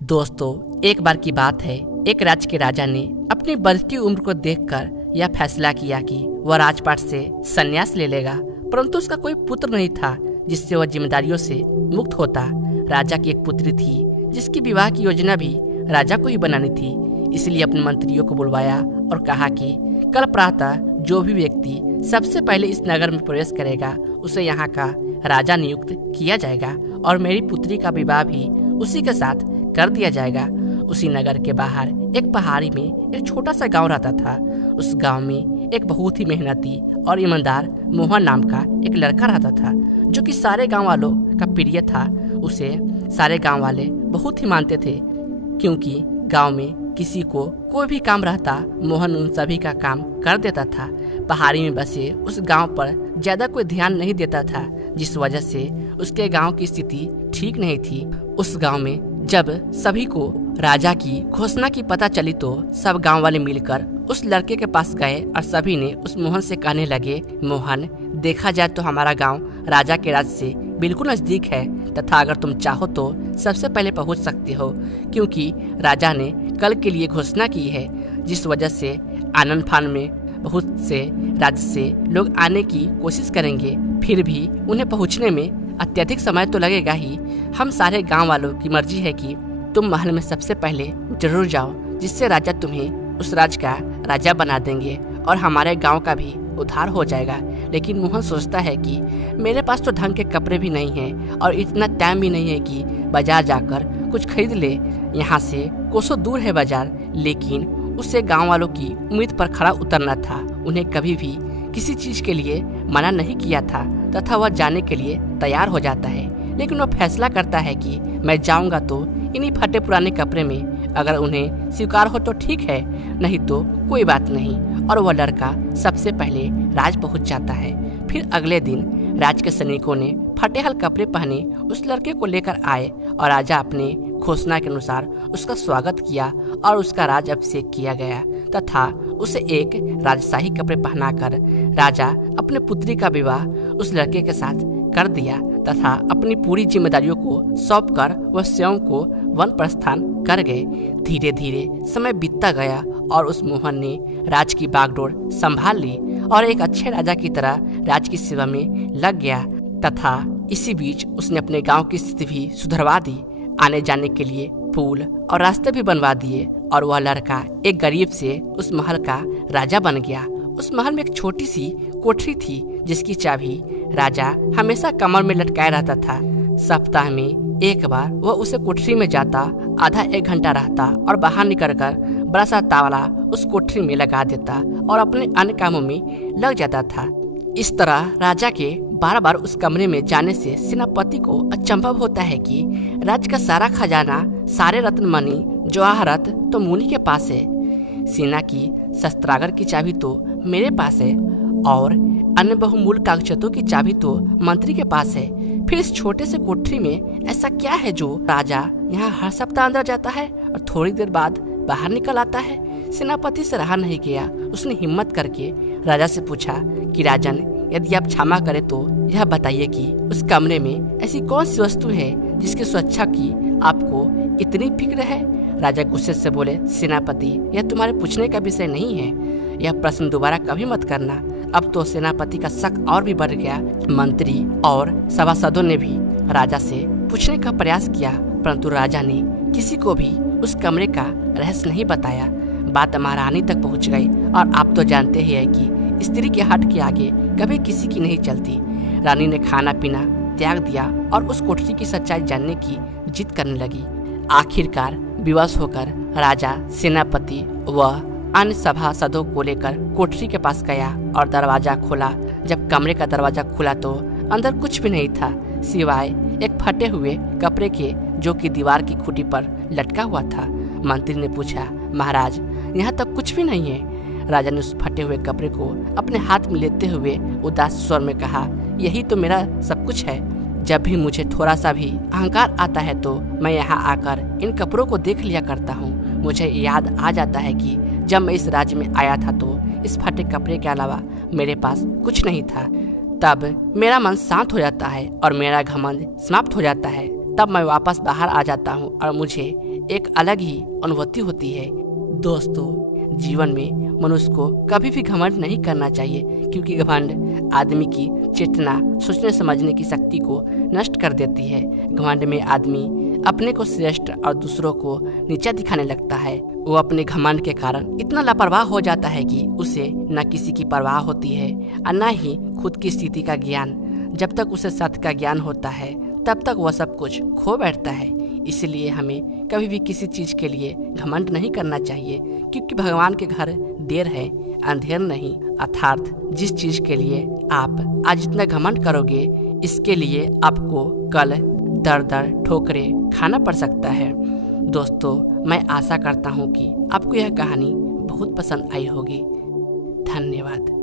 दोस्तों, एक बार की बात है, एक राज्य के राजा ने अपनी बढ़ती उम्र को देखकर यह फैसला किया कि वह राजपाट से संन्यास ले लेगा। परंतु उसका कोई पुत्र नहीं था जिससे वह जिम्मेदारियों से मुक्त होता। राजा की एक पुत्री थी जिसकी विवाह की योजना भी राजा को ही बनानी थी। इसलिए अपने मंत्रियों को बुलवाया और कहा कि कल प्रातः जो भी व्यक्ति सबसे पहले इस नगर में प्रवेश करेगा उसे यहाँ का राजा नियुक्त किया जाएगा और मेरी पुत्री का विवाह भी उसी के साथ कर दिया जाएगा। उसी नगर के बाहर एक पहाड़ी में एक छोटा सा गांव रहता था। उस गांव में एक बहुत ही मेहनती और ईमानदार मोहन नाम का एक लड़का रहता था, जो कि सारे गांव वालों का प्रिय था। उसे सारे गांव वाले बहुत ही मानते थे, क्योंकि गांव में किसी को कोई भी काम रहता मोहन उन सभी का काम कर देता था। पहाड़ी में बसे उस गांव पर ज्यादा कोई ध्यान नहीं देता था, जिस वजह से उसके गांव की स्थिति ठीक नहीं थी। उस गांव में जब सभी को राजा की घोषणा की पता चली तो सब गांव वाले मिलकर उस लड़के के पास गए और सभी ने उस मोहन से कहने लगे, मोहन, देखा जाए तो हमारा गांव राजा के राज से बिल्कुल नजदीक है तथा अगर तुम चाहो तो सबसे पहले पहुंच सकते हो, क्योंकि राजा ने कल के लिए घोषणा की है, जिस वजह से आनंद फान में बहुत से राज्य से लोग आने की कोशिश करेंगे। फिर भी उन्हें पहुंचने में अत्यधिक समय तो लगेगा ही। हम सारे गांव वालों की मर्जी है कि तुम महल में सबसे पहले जरूर जाओ, जिससे राजा तुम्हें उस राज्य का राजा बना देंगे और हमारे गांव का भी उद्धार हो जाएगा। लेकिन मोहन सोचता है कि मेरे पास तो ढंग के कपड़े भी नहीं हैं और इतना टाइम भी नहीं है कि बाजार जाकर कुछ खरीद ले। यहाँ से कोसों दूर है बाजार, लेकिन उसे गांव वालों की उम्मीद पर खरा उतरना था। उन्हें कभी भी किसी चीज के लिए मना नहीं किया था तथा वह जाने के लिए तैयार हो जाता है। लेकिन वह फैसला करता है कि मैं जाऊंगा तो इन्हीं फटे पुराने कपड़े में, अगर उन्हें स्वीकार हो तो ठीक है, नहीं तो कोई बात नहीं। और वह लड़का सबसे पहले राज पहुंच जाता है। फिर अगले दिन राज के सैनिकों ने फटेहल कपड़े पहने उस लड़के को लेकर आए और राजा अपने घोषणा के अनुसार उसका स्वागत किया और उसका राज अभिषेक किया गया तथा उसे एक राजशाही कपड़े पहनाकर राजा अपने पुत्री का विवाह उस लड़के के साथ कर दिया तथा अपनी पूरी जिम्मेदारियों को सौंपकर वह स्वयं को वन प्रस्थान कर गए। धीरे धीरे समय बीतता गया और उस मोहन ने राज की बागडोर संभाल ली और एक अच्छे राजा की तरह राज की सेवा में लग गया तथा इसी बीच उसने अपने गांव की स्थिति भी सुधरवा दी। आने जाने के लिए पुल और रास्ते भी बनवा दिए और वह लड़का एक गरीब से उस महल का राजा बन गया। उस महल में एक छोटी सी कोठरी थी जिसकी चाबी राजा हमेशा कमर में लटकाए रहता था। सप्ताह में एक बार वह उसे कोठरी में जाता, आधा एक घंटा रहता और बाहर निकलकर बड़ा सा ताला उस कोठरी में लगा देता और अपने अन्य कामों में लग जाता था। इस तरह राजा के बार बार उस कमरे में जाने से सेनापति को अचंभव होता है कि राज्य का सारा खजाना, सारे रत्न मणि जवाहरत तो मुनि के पास है, सेना की शस्त्रागार की चाबी तो मेरे पास है और अन्य बहुमूल्य कागजातों की चाबी तो मंत्री के पास है। फिर इस छोटे से कोठरी में ऐसा क्या है जो राजा यहाँ हर सप्ताह अंदर जाता है और थोड़ी देर बाद बाहर निकल आता है? सेनापति से रहा नहीं गया। उसने हिम्मत करके राजा से पूछा कि राजन, यदि आप क्षमा करें तो यह बताइए कि उस कमरे में ऐसी कौन सी वस्तु है जिसकी सुरक्षा की आपको इतनी फिक्र है? राजा गुस्से से बोले, सेनापति, यह तुम्हारे पूछने का विषय नहीं है, यह प्रश्न दोबारा कभी मत करना। अब तो सेनापति का शक और भी बढ़ गया। मंत्री और सभासदों ने भी राजा से पूछने का प्रयास किया, परंतु राजा ने किसी को भी उस कमरे का रहस्य नहीं बताया। बात महारानी तक पहुंच गई और आप तो जानते ही है कि स्त्री के हट के आगे कभी किसी की नहीं चलती। रानी ने खाना पीना त्याग दिया और उस कोठरी की सच्चाई जानने की जिद करने लगी। आखिरकार विवश होकर राजा सेनापति व अन्य सभासदों को लेकर कोठरी के पास गया और दरवाजा खोला। जब कमरे का दरवाजा खुला तो अंदर कुछ भी नहीं था सिवाय एक फटे हुए कपड़े के, जो कि दीवार की खूंटी पर लटका हुआ था। मंत्री ने पूछा, महाराज, यहाँ तक कुछ भी नहीं है? राजा ने उस फटे हुए कपड़े को अपने हाथ में लेते हुए उदास स्वर में कहा, यही तो मेरा सब कुछ है। जब भी मुझे थोड़ा सा भी अहंकार आता है तो मैं यहाँ आकर इन कपड़ों को देख लिया करता हूँ। मुझे याद आ जाता है कि जब मैं इस राज्य में आया था तो इस फटे कपड़े के अलावा मेरे पास कुछ नहीं था। तब मेरा मन शांत हो जाता है और मेरा घमंड समाप्त हो जाता है तब मैं वापस बाहर आ जाता हूँ और मुझे एक अलग ही अनुभूति होती है। दोस्तों, जीवन में मनुष्य को कभी भी घमंड नहीं करना चाहिए, क्योंकि घमंड आदमी की चेतना, सोचने समझने की शक्ति को नष्ट कर देती है। घमंड में आदमी अपने को श्रेष्ठ और दूसरों को नीचा दिखाने लगता है। वो अपने घमंड के कारण इतना लापरवाह हो जाता है कि उसे न किसी की परवाह होती है और न ही खुद की स्थिति का ज्ञान। जब तक उसे सत्य का ज्ञान होता है तब तक वह सब कुछ खो बैठता है। इसलिए हमें कभी भी किसी चीज़ के लिए घमंड नहीं करना चाहिए, क्योंकि भगवान के घर देर है अंधेर नहीं। अर्थात जिस चीज़ के लिए आप आज इतना घमंड करोगे, इसके लिए आपको कल दर दर ठोकरे खाना पड़ सकता है। दोस्तों, मैं आशा करता हूँ कि आपको यह कहानी बहुत पसंद आई होगी। धन्यवाद।